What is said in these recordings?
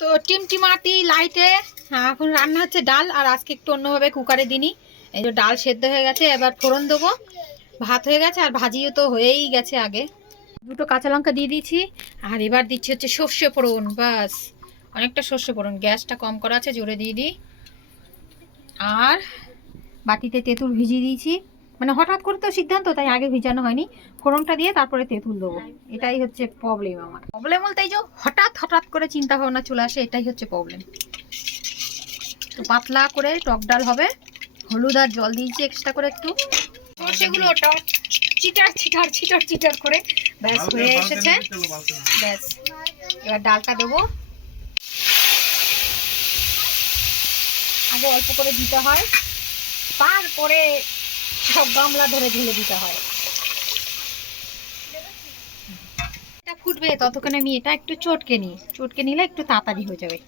তো টিমটিমাটি লাইটে হ্যাঁ, এখন রান্না হচ্ছে ডাল আর আজকে একটু অন্যভাবে কুকারে দিনি এই যে ডাল সেদ্ধ হয়ে গেছে এবার ফোড়ন দেবো। ভাত হয়ে গেছে আর ভাজিও তো হয়েই গেছে আগে। দুটো কাঁচা লঙ্কা দিয়ে দিয়েছি আর এবার দিচ্ছি হচ্ছে সর্ষে ফোড়ন বাস অনেকটা সর্ষে ফোড়ন গ্যাসটা কম করা আছে জোরে দিয়ে দিই। আর বাটিতে তেঁতুল ভিজিয়ে দিয়েছি। মানে হঠাৎ করে তো সিদ্ধান্ত তাই আগে ভিজানো হয়নি। ফোড়নটা দিয়ে তারপরে তেঁতুল দেবো। এটাই হচ্ছে প্রবলেম আমার। প্রবলেম বলতে এই যে হঠাৎ হঠাৎ করে চিন্তা ভাবনা চলে আসে এটাই হচ্ছে প্রবলেম তো পাতলা করে টক ডাল হবে হলুদ আর জল দিয়েছি এক্সট্রা করে একটু। সর্ষেগুলো টক চিটার চিটার চিটার চিটার করে ব্যাস হয়ে এসেছে। ব্যাস এবার ডালটা দেবো। আগে অল্প করে দিতে হয়। তারপরে সব গামলা ধরে ঢেলে দিতে হয়। এটা ফুটবে ততক্ষণে আমি এটা একটু চটকে নিই। চটকে নিলে একটু তাড়াতাড়ি হয়ে যাবে।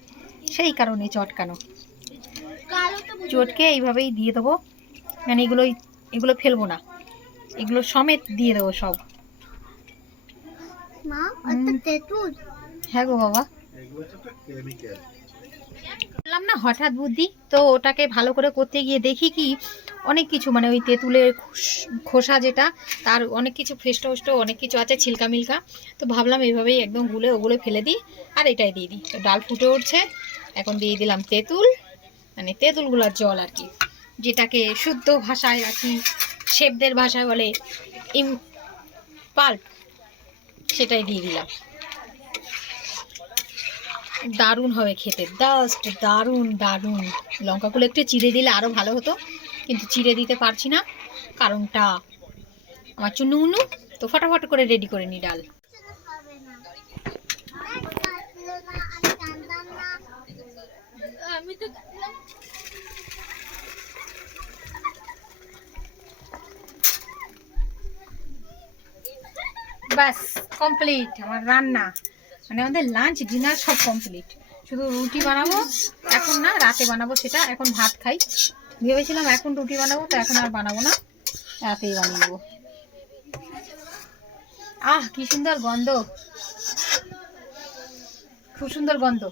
সেই কারণে চটকানো। চটকে এইভাবেই দিয়ে দেবো। মানে এগুলোই এগুলো ফেলব না। এগুলো সমেত দিয়ে দেবো সব। হ্যাঁ গো বাবা। বললাম না হঠাৎ বুদ্ধি তো ওটাকে ভালো করে করতে গিয়ে দেখি কি অনেক কিছু মানে ওই তেঁতুলের খোসা যেটা, তার অনেক কিছু ফেস্টো ফেস্টো অনেক কিছু আছে, ছিলকা মিলকা। তো ভাবলাম এইভাবেই একদম গুলে ওগুলো ফেলে দিই, আর এটাই দিয়ে দিই। তো ডাল ফুটে উঠছে, এখন দিয়ে দিলাম তেঁতুল মানে তেঁতুলগুলোর জল আর কি, যেটাকে শুদ্ধ ভাষায় আর কি, শেফদের ভাষায় বলে ইম, পাল্প, সেটাই দিয়ে দিলাম। দারুণ হবে খেতে, জাস্ট দারুণ দারুণ। লঙ্কাগুলো একটু চিড়ে দিলে আরও ভালো হতো। কিন্তু চিড়ে দিতে পারছি না। কারণটা আমার চুনু মুনু তো ফটাফট করে রেডি করে নি ডাল। আমি তো ব্যাস কমপ্লিট আমার রান্না। মানে আমাদের লাঞ্চ ডিনার সব কমপ্লিট শুধু রুটি বানাবো এখন না রাতে বানাবো সেটা এখন ভাত খাই। ভেবেছিলাম এখন রুটি বানাবো, তো এখন আর বানাবো না। রাতেই বানিয়ে নেব। আহ, কি সুন্দর গন্ধ। খুব সুন্দর গন্ধ।